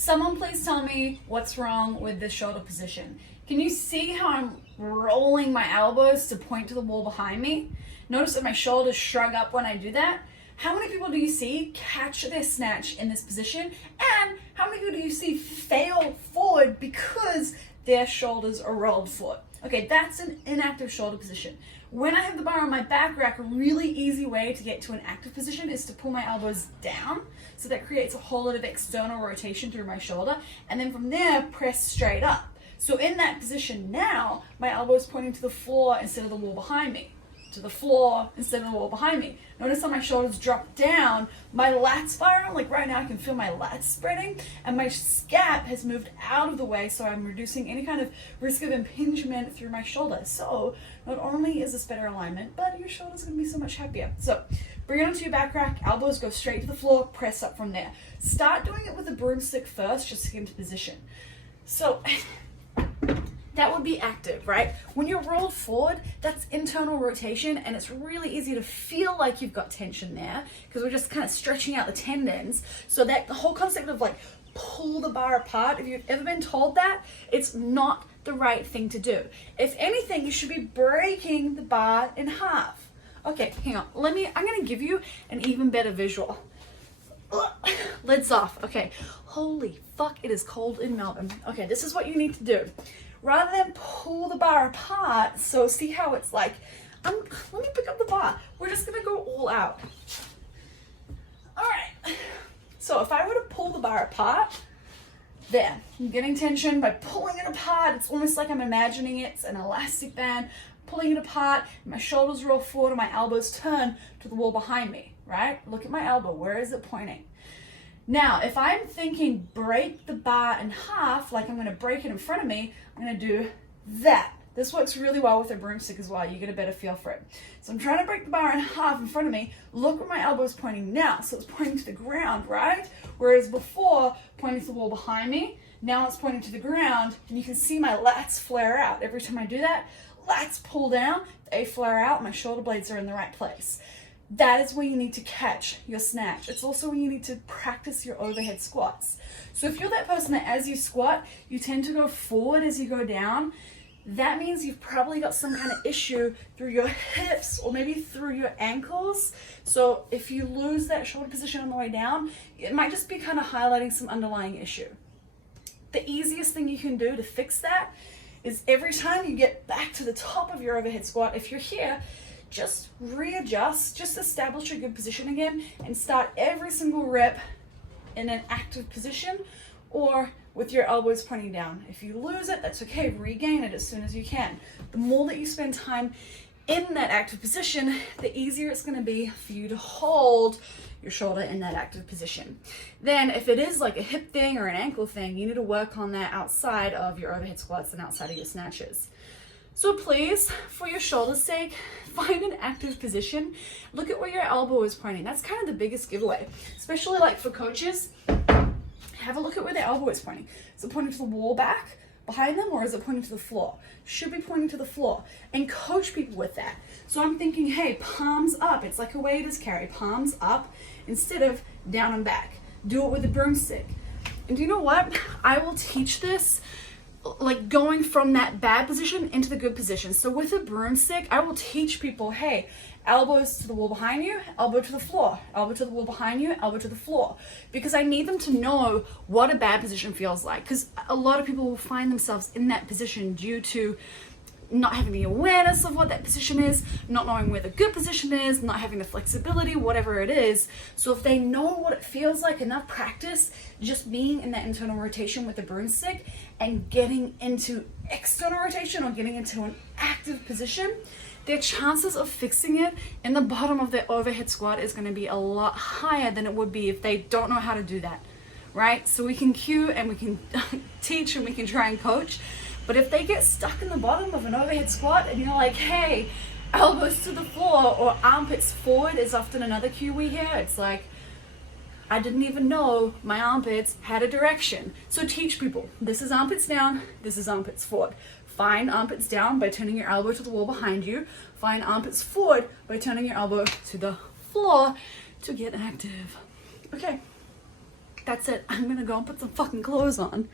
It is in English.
Someone please tell me what's wrong with this shoulder position. Can you see how I'm rolling my elbows to point to the wall behind me? Notice that my shoulders shrug up when I do that. How many people do you see catch their snatch in this position? And how many people do you see fail forward because their shoulders are rolled forward? Okay, that's an inactive shoulder position. When I have the bar on my back rack, a really easy way to get to an active position is to pull my elbows down. So that creates a whole lot of external rotation through my shoulder. And then from there, press straight up. So in that position now, my elbow is pointing to the floor instead of the wall behind me. To the floor instead of the wall behind me. Notice how my shoulders drop down, my lats spiral, like right now I can feel my lats spreading, and my scap has moved out of the way, so I'm reducing any kind of risk of impingement through my shoulder. So not only is this better alignment, but your shoulder's gonna be so much happier. So bring it onto your back rack, elbows go straight to the floor, press up from there. Start doing it with a broomstick first, just to get into position. So that would be active, right? When you're rolled forward, that's internal rotation, and it's really easy to feel like you've got tension there because we're just kind of stretching out the tendons. So that the whole concept of like pull the bar apart, if you've ever been told that, it's not the right thing to do. If anything, you should be breaking the bar in half. Okay, hang on. I'm gonna give you an even better visual. Lids off. Okay. Holy fuck, it is cold in Melbourne. Okay, this is what you need to do. Rather than pull the bar apart, so see how it's like, let me pick up the bar. We're just gonna go all out. All right. So if I were to pull the bar apart, there, I'm getting tension by pulling it apart. It's almost like I'm imagining it's an elastic band, pulling it apart, my shoulders roll forward and my elbows turn to the wall behind me, right? Look at my elbow, where is it pointing? Now, if I'm thinking break the bar in half, like I'm gonna break it in front of me, I'm gonna do that. This works really well with a broomstick as well. You get a better feel for it. So I'm trying to break the bar in half in front of me. Look where my elbow is pointing now. So it's pointing to the ground, right? Whereas before, pointing to the wall behind me, now it's pointing to the ground, and you can see my lats flare out. Every time I do that, lats pull down, they flare out, my shoulder blades are in the right place. That is where you need to catch your snatch. It's also where you need to practice your overhead squats. So if you're that person that as you squat, you tend to go forward as you go down, that means you've probably got some kind of issue through your hips or maybe through your ankles. So if you lose that shoulder position on the way down, it might just be kind of highlighting some underlying issue. The easiest thing you can do to fix that is every time you get back to the top of your overhead squat, if you're here, just readjust, just establish a good position again and start every single rep in an active position or with your elbows pointing down. If you lose it, that's okay, regain it as soon as you can. The more that you spend time in that active position, the easier it's gonna be for you to hold your shoulder in that active position. Then if it is like a hip thing or an ankle thing, you need to work on that outside of your overhead squats and outside of your snatches. So please, for your shoulder's sake, find an active position. Look at where your elbow is pointing. That's kind of the biggest giveaway, especially like for coaches. Have a look at where their elbow is pointing. Is it pointing to the wall back behind them, or is it pointing to the floor? Should be pointing to the floor, and coach people with that. So I'm thinking, hey, palms up. It's like a weighter's carry, palms up instead of down and back. Do it with a broomstick. And do you know what? I will teach this like going from that bad position into the good position. So with a broomstick, I will teach people, hey, elbows to the wall behind you, elbow to the floor, elbow to the wall behind you, elbow to the floor. Because I need them to know what a bad position feels like. Because a lot of people will find themselves in that position due to not having the awareness of what that position is, not knowing where the good position is, not having the flexibility, whatever it is. So if they know what it feels like, enough practice, just being in that internal rotation with the broomstick and getting into external rotation or getting into an active position, their chances of fixing it in the bottom of their overhead squat is going to be a lot higher than it would be if they don't know how to do that, right? So we can cue and we can teach and we can try and coach. But if they get stuck in the bottom of an overhead squat and you're like, hey, elbows to the floor or armpits forward is often another cue we hear. It's like, I didn't even know my armpits had a direction. So teach people, this is armpits down, this is armpits forward. Find armpits down by turning your elbow to the wall behind you. Find armpits forward by turning your elbow to the floor to get active. Okay. That's it. I'm gonna go and put some fucking clothes on.